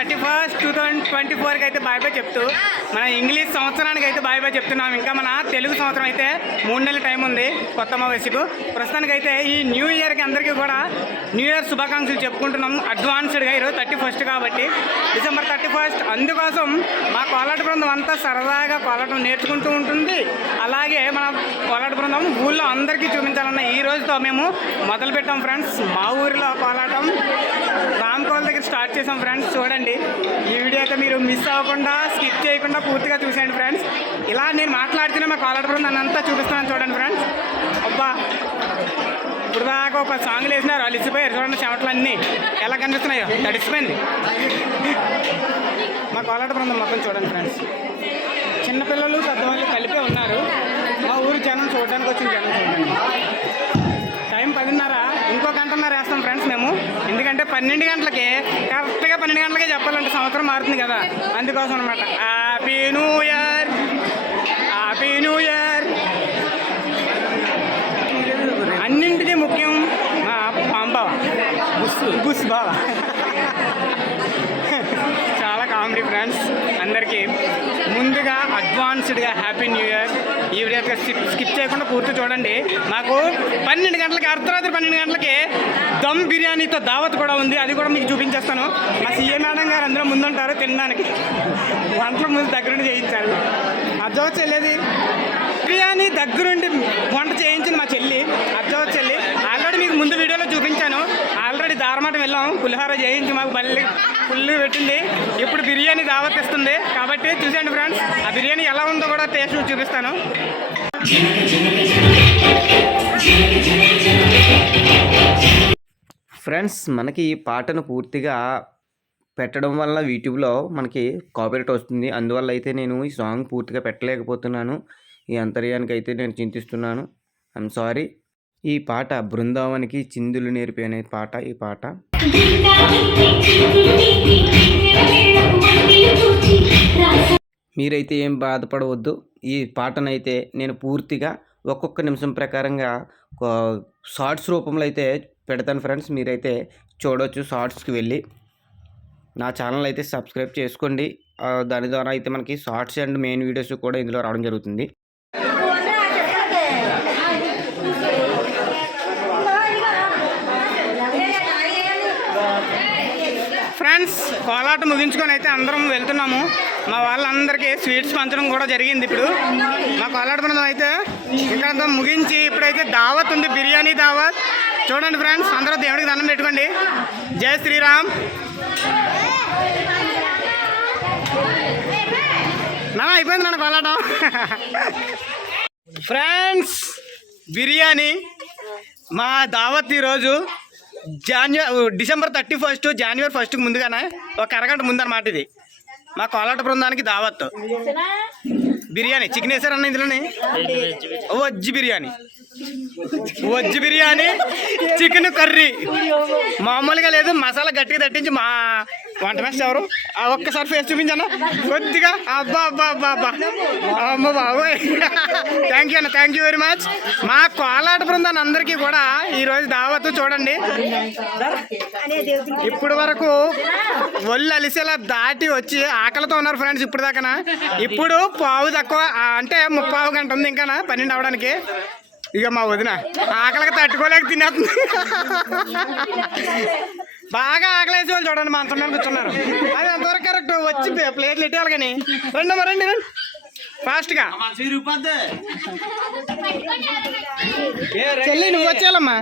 Thirty first two thousand twenty ఫోర్కి అయితే bye bye చెప్తూ మన ఇంగ్లీష్ సంవత్సరానికి అయితే బాయ్ బాయ్ చెప్తున్నాం. ఇంకా మన తెలుగు సంవత్సరం అయితే మూడు నెలల టైం ఉంది కొత్త వయసుకు ప్రస్తుతానికి అయితే ఈ న్యూ ఇయర్కి అందరికీ కూడా న్యూ ఇయర్ శుభాకాంక్షలు చెప్పుకుంటున్నాం అడ్వాన్స్డ్గా ఈరోజు థర్టీ ఫస్ట్ కాబట్టి. డిసెంబర్ థర్టీ ఫస్ట్ అందుకోసం మా కోలాట బృందం అంతా సరదాగా కోలాటం నేర్చుకుంటూ ఉంటుంది. అలాగే మన కోలాట బృందం ఊళ్ళో అందరికీ చూపించాలన్న ఈ రోజుతో మేము మొదలు పెట్టాం ఫ్రెండ్స్. మా ఊరిలో కోలాటం. రామ్కోల్ దగ్గర స్టార్ట్ చేసాం ఫ్రెండ్స్ చూడండి. ఈ వీడియో అయితే మీరు మిస్ అవ్వకుండా స్కిప్ చేయకుండా పూర్తిగా చూసేయండి ఫ్రెండ్స్. ఇలా నేను మాట్లాడుతూనే మా కోలాట బృందం అంతా చూపిస్తున్నాను చూడండి ఫ్రెండ్స్. అబ్బా ఇప్పుడు దాకా ఒక సాంగ్లు వేసినారు అలిసిపోయారు చూడండి చెమటలన్నీ. ఎలా కనిపిస్తున్నాయో తడిసిపోయింది. మా కోలాట బృందం మొత్తం చూడండి ఫ్రెండ్స్. చిన్నపిల్లలు పెద్దవాళ్ళు కలిపే ఉన్నారు. మా ఊరు జనం చూడడానికి వచ్చిన జనం చూడండి. టైం పదిన్నర. గంటన్నర వేస్తాం ఫ్రెండ్స్ మేము. ఎందుకంటే పన్నెండు గంటలకి కరెక్ట్గా పన్నెండు గంటలకే చెప్పాలంటే సంవత్సరం మారుతుంది కదా. అందుకోసం అనమాట happy new year happy new year అన్నింటికీ ముఖ్యం మా పాంబావ బుస్ బుస్ బావ. చాలా కామెడీ ఫ్రెండ్స్ అందరికీ ముందుగా అడ్వాన్స్డ్గా హ్యాపీ న్యూ ఇయర్ ఈ వీడియో స్కిప్ స్కిప్ చేయకుండా పూర్తి చూడండి. మాకు పన్నెండు గంటలకి అర్ధరాత్రి పన్నెండు గంటలకి దమ్ బిర్యానీతో దావత్ కూడా ఉంది. అది కూడా మీకు చూపించేస్తాను. మా సీఎం మేడం గారు అందరూ ముందుంటారు తినడానికి. వంటల ముందు దగ్గరుండి చేయించారు. అర్థవచ్చు వెళ్ళేది బిర్యానీ దగ్గరుండి వంట చేయించింది మా చెల్లి. అర్థవచ్చు చెల్లి. ఆల్రెడీ మీకు ముందు వీడియోలో చూపించాను. ఆల్రెడీ వెళ్ళాం. పులిహోర చేయించి మాకు మళ్ళీ ఫుల్ పెట్టింది. ఇప్పుడు బిర్యానీ దావత్ ఇస్తుంది కాబట్టి చూసేయండి ఫ్రెండ్స్ ఆ బిర్యానీ ఎలా ఉందో కూడా టేస్ట్ చూపిస్తాను. ఫ్రెండ్స్ మనకి ఈ పాటను పూర్తిగా పెట్టడం వల్ల యూట్యూబ్లో మనకి కాపీరైట్ వస్తుంది. అందువల్ల అయితే నేను ఈ సాంగ్ పూర్తిగా పెట్టలేకపోతున్నాను. ఈ అంతర్యానికి అయితే నేను చింతిస్తున్నాను. ఐఎమ్ సారీ ఈ పాట బృందావనికి చిందులు నేర్పి అనే పాట ఈ పాట. మీరైతే ఏం బాధపడవద్దు. ఈ పాటనైతే నేను పూర్తిగా ఒక్కొక్క నిమిషం ప్రకారంగా షార్ట్స్ రూపంలో అయితే పెడతాను ఫ్రెండ్స్. మీరైతే చూడవచ్చు షార్ట్స్కి వెళ్ళి. నా ఛానల్ అయితే సబ్స్క్రైబ్ చేసుకోండి. దాని ద్వారా అయితే మనకి షార్ట్స్ అండ్ మెయిన్ వీడియోస్ కూడా ఇందులో రావడం జరుగుతుంది. ఫ్రెండ్స్ కోలాట ముగించుకొని అయితే అందరం వెళ్తున్నాము. మా వాళ్ళందరికీ స్వీట్స్ పంచడం కూడా జరిగింది ఇప్పుడు. మా కోలాట బృందం అయితే ఇక్కడ ముగించి ఇప్పుడైతే దావత్ ఉంది బిర్యానీ దావత్. చూడండి ఫ్రెండ్స్ అందరూ దేవుడికి దండం పెట్టుకోండి. జై శ్రీరామ్. నా అయిపోయింది నన్ను కోలాటం. ఫ్రెండ్స్ బిర్యానీ మా దావత్ ఈరోజు జాన్వరి డిసెంబర్ థర్టీ ఫస్ట్ జనవరి ఫస్ట్కి ముందుగానే ఒక అరగంట ముందన్నమాట ఇది. మా కోలాట బృందానికి దావత్ బిర్యానీ చికెన్ వేసారన్న ఇందులోని? Veggie biryani. Veggie biryani chicken curry. మామూలుగా లేదు మసాలా గట్టిగా తట్టించి మా వంట మేస్టర్ ఎవరు? ఒక్కసారి ఫేస్ చూపించాను? కొద్దిగా అబ్బా అబ్బా అబ్బా అబ్బా. అమ్మ బాబోయ్. థ్యాంక్ యూ అన్న థ్యాంక్ యూ వెరీ మచ్ మా కోలాట బృందాన్ని అందరికీ కూడా ఈరోజు దావత్తు చూడండి. ఇప్పుడు వరకు ఒళ్ళు అలిసేలా దాటి వచ్చి ఆకలితో ఉన్నారు ఫ్రెండ్స్ ఇప్పుడు దాకా ఇప్పుడు పావు తక్కువ అంటే ముప్పావు గంట ఉంది ఇంకా పన్నెండు అవడానికి. ఇక మా వదిన ఆకలికి తట్టుకోలేక తినేస్తుంది. బాగా ఆకలేసి వాళ్ళు చూడండి మా అంత మీద కూర్చున్నారు అది అంతవరకు కరెక్ట్ వచ్చి ప్లేట్లు ఎట్టేయాలి కానీ రండి అమ్మా రండి రండి ఫాస్ట్గా చెల్లి నువ్వు వచ్చేయాలమ్మా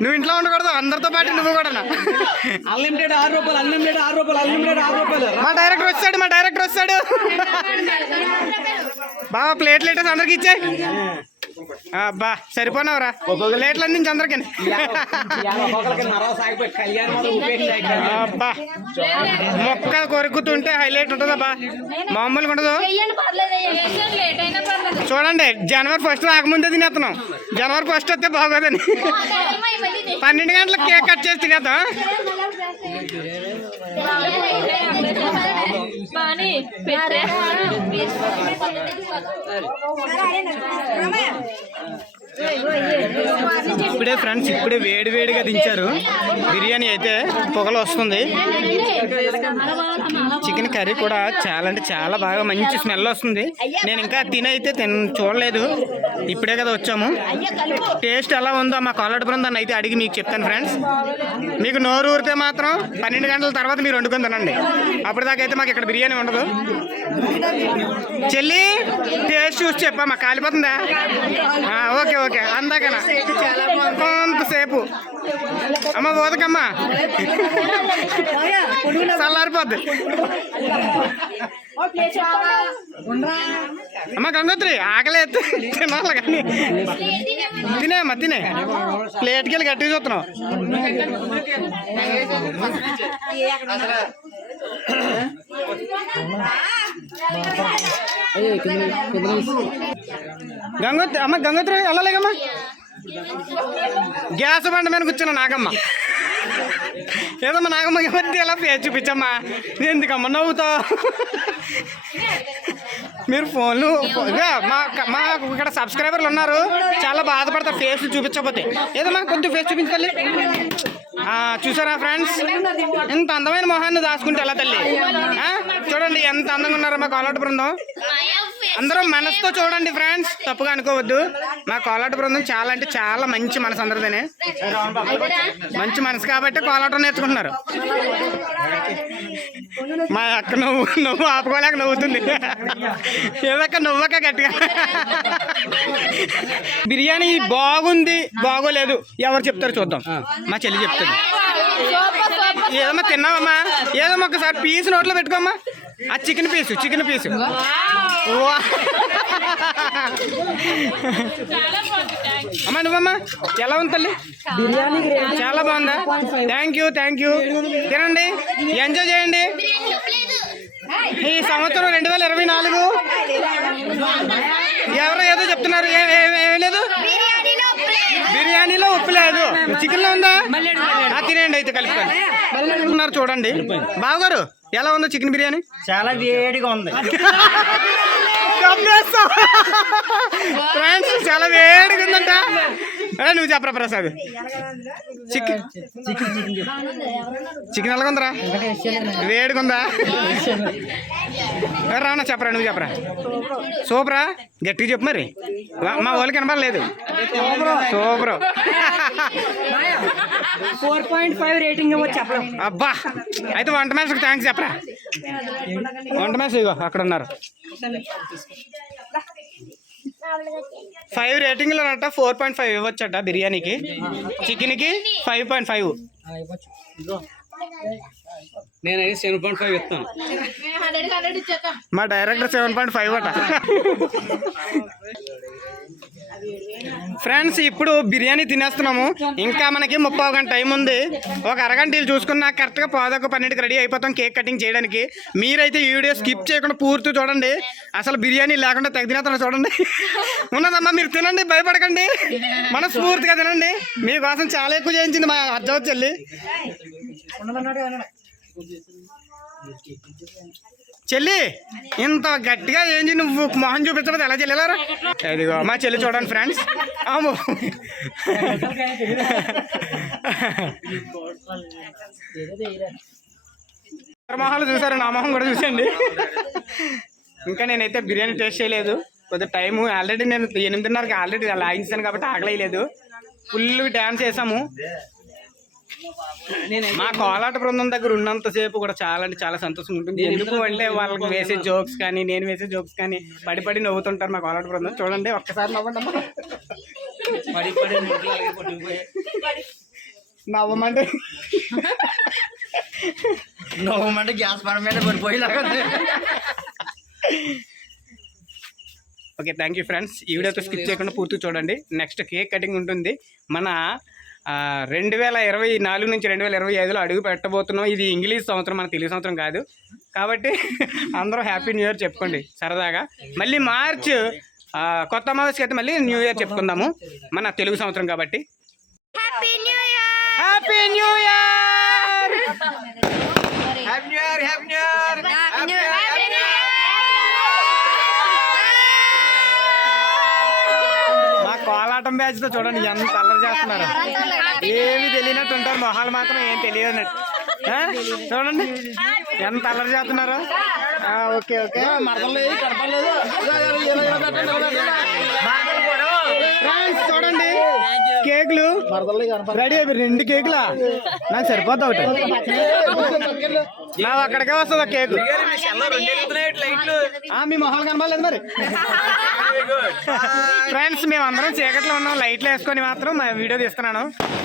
నువ్వు ఇంట్లో ఉండకూడదు అందరితో పాటు నువ్వు కూడా అన్లిమిటెడ్ ఆరు రూపాయలు అన్లిమిటెడ్ ఆరు రూపాయలు అన్లిమిటెడ్ ఆరు రూపాయలు మా డైరెక్టర్ వచ్చాడు మా డైరెక్టర్ వస్తాడు బాబా ప్లేట్లు ఎట్టేసి అందరికి ఇచ్చాయి అబ్బా సరిపోనావురా? ప్లేట్లు అందించి అందరికి అబ్బా మొక్క కొరుకుతుంటే హైలైట్ ఉంటుందబ్బా. మామూలుగా ఉండదు. చూడండి జనవరి ఫస్ట్ రాకముందే తినేస్తున్నాం. జనవరి ఫస్ట్ వస్తే బాగోదని. పన్నెండు గంటలకు కేక్ కట్ చేసి తినేద్దాం. బాగా అని పెట్టే ఇప్పుడే ఫ్రెండ్స్ ఇప్పుడే వేడి వేడిగా దించారు. బిర్యానీ అయితే పొగలు వస్తుంది. చికెన్ కర్రీ కూడా చాలా అంటే చాలా బాగా మంచి స్మెల్ వస్తుంది. నేను ఇంకా తినైతే తిన చూడలేదు. ఇప్పుడే కదా వచ్చాము. టేస్ట్ ఎలా ఉందో మా కాలర్ బృందాన్ని అయితే అడిగి మీకు చెప్తాను ఫ్రెండ్స్. మీకు నోరు ఊరితే మాత్రం పన్నెండు గంటల తర్వాత మీరు వండుకొని తినండి. అప్పటిదాకా అయితే మాకు ఇక్కడ బిర్యానీ ఉండదు. చెల్లి టేస్ట్ చూసి చెప్పమ్మా కాలిపోతుందా? Okay okay అందాకనా? కొంతసేపు. అమ్మ పోదకమ్మా చల్లారిపోద్ది. అమ్మ గంగోత్రి ఆకలి తినాలి కానీ. తినేమ్మా తినే. ప్లేట్కి వెళ్ళి గట్టిగా చూస్తున్నావు. గంగోత్రి అమ్మ గంగోత్రి వెళ్ళలేగమ్మా గ్యాస్ బండ మీద కూర్చున్నా నాగమ్మ. ఏదమ్మా నాగమ్మ ఎవరిది ఎలా పేరు చూపించమ్మా. ఎందుకమ్మా నవ్వుతావు మీరు ఫోన్లు మా మాకు ఇక్కడ సబ్స్క్రైబర్లు ఉన్నారు. చాలా బాధపడతారు ఫేస్లు చూపించకపోతే. ఏదమ్మా కొంచెం ఫేస్ చూపించాలి చూసారా ఫ్రెండ్స్? ఇంత అందమైన మొహాన్ని దాచుకుంటే ఎలా తల్లి? ఆ? చూడండి ఎంత అందంగా ఉన్నారో మా కోలాట బృందం. అందరూ మనసుతో చూడండి ఫ్రెండ్స్. తప్పుగా అనుకోవద్దు. మా కోలాట బృందం చాలా అంటే చాలా మంచి మనసు అందరిదేనే. మంచి మనసు కాబట్టి కోలాటం నేర్చుకుంటున్నారు. మా అక్క నవ్వు నవ్వు ఆపుకోలేక నవ్వుతుంది. ఏదక్క నవ్వక గట్టిగా. బిర్యానీ బాగుంది బాగోలేదు. ఎవరు చెప్తారు చూద్దాం. మా చెల్లి చెప్తుంది. ఏదమ్మా తిన్నావమ్మా? ఏదమ్మా ఒకసారి పీస్ నోట్లో పెట్టుకోమ్మా? ఆ చికెన్ పీసు చికెన్ పీసు. వా. అమ్మా నువ్వమ్మా? ఎలా ఉంది తల్లి? చాలా బాగుందా? థ్యాంక్ యూ థ్యాంక్ యూ తినండి. ఎంజాయ్ చేయండి. ఈ సంవత్సరం రెండు వేల ఇరవై నాలుగు ఎవరు ఏదో చెప్తున్నారు. ఏ- లేదు? బిర్యానీలో ఉప్పు లేదు. చికెన్లో ఉందా ఆ, తినేయండి అయితే కలుపుకొని ఉన్నారు చూడండి. బావగారు ఎలా ఉందో చికెన్ బిర్యానీ? చాలా వేడిగా ఉంది. ఫ్రెండ్స్ చాలా వేడిగా ఉందంట. నువ్వు చెప్పరా ప్రసాద్? చికెన్ చికెన్ ఎలాగ ఉందిరా వేడిగా ఉందా రావణ చెప్పరా నువ్వు చెప్పరా? సూపరా? గట్టిగా చెప్పు మరి. మా వాళ్ళకి కనపడలేదు super. Four point five rating అబ్బా అయితే వంట మేస్కి థ్యాంక్స్ చెప్పరా. వంట మేస్ ఇగో అక్కడ ఉన్నారు ఫైవ్ రేటింగ్లో అట ఫోర్ పాయింట్ ఫైవ్ ఇవ్వచ్చట బిర్యానీకి. చికెన్కి ఫైవ్ పాయింట్ ఫైవ్ నేనైతే సెవెన్ పాయింట్ ఫైవ్ ఇస్తాను. మా డైరెక్టర్ సెవెన్ పాయింట్ ఫైవ్ అట. ఫ్రెండ్స్ ఇప్పుడు బిర్యానీ తినేస్తున్నాము. ఇంకా మనకి ముప్పై గంట టైం ఉంది. ఒక అరగంట వీళ్ళు చూసుకున్నా కరెక్ట్గా పాదొక పన్నెండుకి రెడీ అయిపోతాం కేక్ కటింగ్ చేయడానికి. మీరైతే ఈ వీడియో స్కిప్ చేయకుండా పూర్తి చూడండి. అసలు బిర్యానీ లేకుండా తెగ చూడండి. ఉన్నదమ్మా మీరు తినండి భయపడకండి. మనస్ఫూర్తిగా తినండి. మీకోసం చాలా ఎక్కువ చేయించింది మా అర్జవ చెల్లి. చెల్లి ఇంత గట్టిగా ఏంటి నువ్వు? మొహం చూపించబోతే ఎలా చెల్లెలారా మా చెల్లి చూడండి ఫ్రెండ్స్. అమ్మో మొహాలు చూసారు? నా మొహం కూడా చూసండి ఇంకా నేనైతే బిర్యానీ టేస్ట్ చేయలేదు. కొద్దిగా టైం ఆల్రెడీ నేను ఎనిమిదిన్నరకి ఆల్రెడీ లాగించాను కాబట్టి ఆగలేదు ఫుల్ డ్యాన్స్ చేసాము. మా కోలాట బృందం దగ్గర ఉన్నంతసేపు కూడా చాలా అంటే చాలా సంతోషంగా ఉంటుంది. ఎందుకు అంటే వాళ్ళకి వేసే జోక్స్ కానీ నేను వేసే జోక్స్ కానీ పడి పడి నవ్వుతుంటారు మా కోలాట బృందం. చూడండి ఒక్కసారి నవ్వండి నవ్వమంటే నవ్వమంటే గ్యాస్ పడ మీద పడిపోయేలాగా. Okay thank you friends. ఈ వీడియోతో స్కిప్ చేయకుండా పూర్తి చూడండి. నెక్స్ట్ కేక్ కటింగ్ ఉంటుంది. మన రెండు వేల ఇరవై నాలుగు నుంచి రెండు వేల ఇరవై ఐదులో అడుగు పెట్టబోతున్నాం. ఇది ఇంగ్లీష్ సంవత్సరం మన తెలుగు సంవత్సరం కాదు. కాబట్టి అందరూ హ్యాపీ న్యూ ఇయర్ చెప్పుకోండి సరదాగా. మళ్ళీ మార్చ్ ఆ, కొత్త అమావాస్యకి అయితే మళ్ళీ న్యూ ఇయర్ చెప్పుకుందాము మన తెలుగు సంవత్సరం కాబట్టి. Happy new year! Happy new year! Happy new year! Happy తో చూడండి ఎంత అల్లరి చేస్తున్నారు. ఏమి తెలియనట్టు ఉంటారు మొహాలు మాత్రం ఏం తెలియనట్టు. ఆ? చూడండి ఎంత అల్లరి చేస్తున్నారు? Okay okay. చూడండి కేకులు. రెడీ అయిపోయి రెండు కేకులా? నాకు సరిపోద్ది ఒకటి. నా అక్కడికే వస్తుంది కేకు. మీ మొహాలు కనబడలేదు మరి. ఫ్రెండ్స్ మేము అందరం చీకట్లో ఉన్నాం. లైట్లు వేసుకొని మాత్రం మా వీడియో తీస్తున్నాను.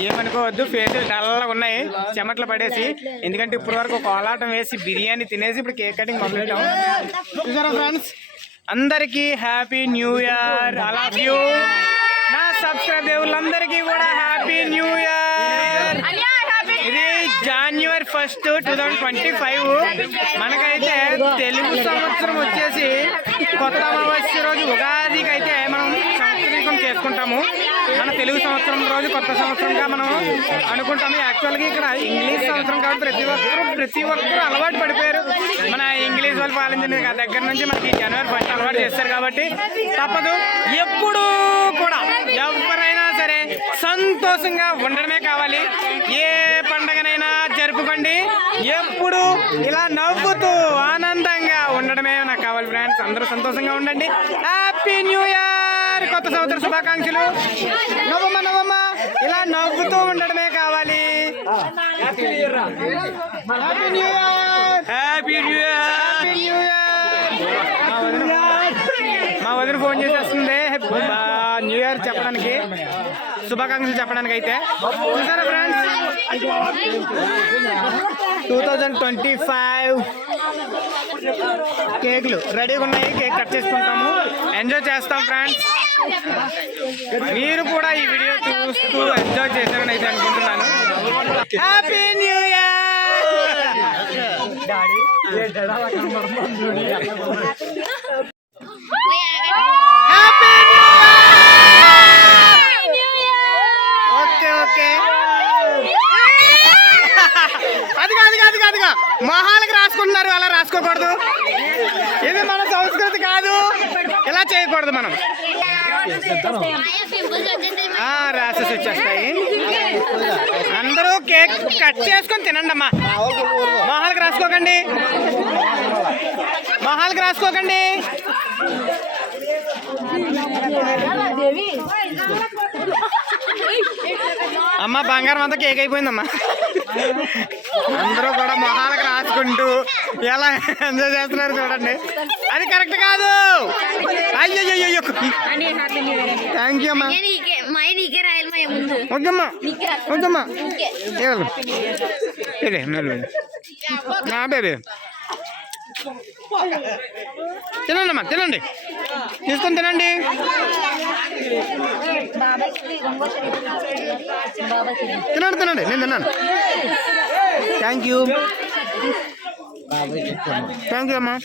ఏమనుకోవద్దు ఫేసులు డల్గా ఉన్నాయి. చెమట్లు పడేసి. ఎందుకంటే ఇప్పుడు వరకు కోలాటం వేసి బిర్యానీ తినేసి ఇప్పుడు కేక్ కటింగ్ మొదలెట్టాం చూసారా ఫ్రెండ్స్ అందరికీ happy new year I love you నా సబ్స్క్రైబ్ దేవుళ్ళందరికీ కూడా happy new year January first two thousand twenty five మనకైతే తెలుగు సంవత్సరం వచ్చేసి కొత్త అమావాస్య రోజు ఉగాదికి అయితే మనం సంవత్సరీకం చేసుకుంటాము. మన తెలుగు సంవత్సరం రోజు కొత్త సంవత్సరంగా మనం అనుకుంటాము. యాక్చువల్గా ఇక్కడ ఇంగ్లీష్ సంవత్సరం కాబట్టి ప్రతి ఒక్కరు ప్రతి ఒక్కరు అలవాటు పడిపోయారు. మన ఇంగ్లీష్ వాళ్ళు పాలించిన దగ్గర నుంచి మనకి జనవరి ఫస్ట్ అలవాటు చేస్తారు కాబట్టి తప్పదు. ఎప్పుడూ కూడా ఎవరైనా సరే సంతోషంగా ఉండడమే కావాలి. ఏ పండగ జరుపుకోండి ఎప్పుడు ఇలా నవ్వుతూ ఆనందంగా ఉండడమే నాకు కావాలి ఫ్రెండ్స్. అందరూ సంతోషంగా ఉండండి. హ్యాపీ న్యూ ఇయర్ కొత్త సంవత్సర శుభాకాంక్షలు. నవ్వమ్మ నవ్వమ్మ ఇలా నవ్వుతూ ఉండడమే కావాలి. Happy new year happy new year happy new year మా వదిన ఫోన్ చేసేస్తుంది. న్యూ ఇయర్ చెప్పడానికి. శుభాకాంక్షలు చెప్పడానికి అయితే చూసారా friends? Two thousand twenty five కేకులు రెడీగా ఉన్నాయి. కేక్ కట్ చేసుకుంటాము. ఎంజాయ్ చేస్తాం ఫ్రెండ్స్. మీరు కూడా ఈ వీడియో చూస్తూ ఎంజాయ్ చేశారని అయితే అనుకుంటున్నాను. Happy new year happy new okay okay అది కాదు కాదు కాదుగా మొహాలకు రాసుకుంటున్నారు అలా రాసుకోకూడదు. ఇది మన సంస్కృతి కాదు. ఇలా చేయకూడదు మనం. ఆ, రాసేసి వచ్చేస్తాయి. అందరూ కేక్ కట్ చేసుకొని తినండి అమ్మా మొహాలకు రాసుకోకండి. మొహాలకు రాసుకోకండి. అమ్మ బంగారం అంతా కేక్ అయిపోయిందమ్మా. అందరూ కూడా మొహాలకు రాసుకుంటూ ఎలా ఎంజాయ్ చేస్తున్నారు చూడండి. అది కరెక్ట్ కాదు. అయ్యో థ్యాంక్ యూ అమ్మా. వద్దమ్మా. వద్దమ్మా. నా బేబీ. తినండి అమ్మా తినండి. తీసుకొని తినండి. తినండి తినండి. నేను తిన్నాను. థ్యాంక్ యూ థ్యాంక్ యూ అమ్మా.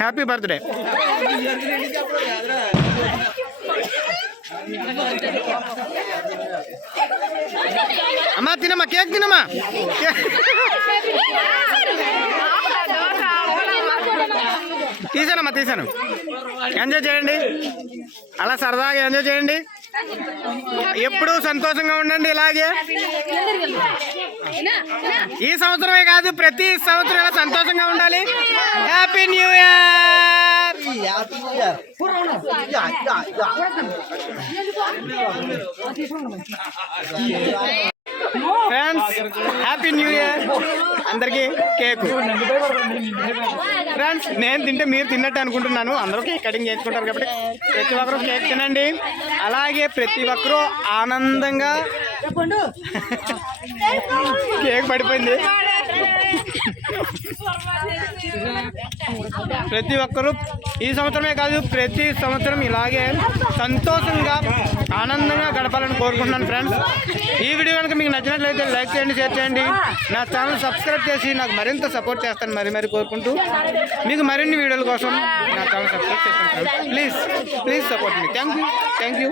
హ్యాపీ బర్త్డే అమ్మా తినమ్మా కేక్ తినమ్మా. తీసానమ్మా తీసాను. ఎంజాయ్ చేయండి. అలా సరదాగా ఎంజాయ్ చేయండి. ఎప్పుడు సంతోషంగా ఉండండి ఇలాగే. ఈ సంవత్సరమే కాదు ప్రతి సంవత్సరం సంతోషంగా ఉండాలి. Happy new year friends happy new year అందరికి కేక్. ఫ్రెండ్స్ నేను తింటే మీరు తిన్నట్టు అనుకుంటున్నాను. అందరూ కేక్ కటింగ్ చేసుకుంటారు కాబట్టి ప్రతి ఒక్కరు కేక్ తినండి. అలాగే ప్రతి ఒక్కరూ ఆనందంగా కేక్ పడిపోయింది. ప్రతి ఒక్కరూ ఈ సంవత్సరమే కాదు ప్రతి సంవత్సరం ఇలాగే సంతోషంగా ఆనందంగా గడపాలని కోరుకుంటున్నాను ఫ్రెండ్స్ ఈ వీడియో కనుక మీకు నచ్చినట్లయితే లైక్ చేయండి షేర్ చేయండి. నా ఛానల్ సబ్స్క్రైబ్ చేసి నాకు మరింత సపోర్ట్ చేస్తాను మరి మరి కోరుకుంటూ. మీకు మరిన్ని వీడియోల కోసం నా ఛానల్ సబ్స్క్రైబ్ చేస్తాను ప్లీజ్ ప్లీజ్ సపోర్ట్ మీ థ్యాంక్ యూ థ్యాంక్ యూ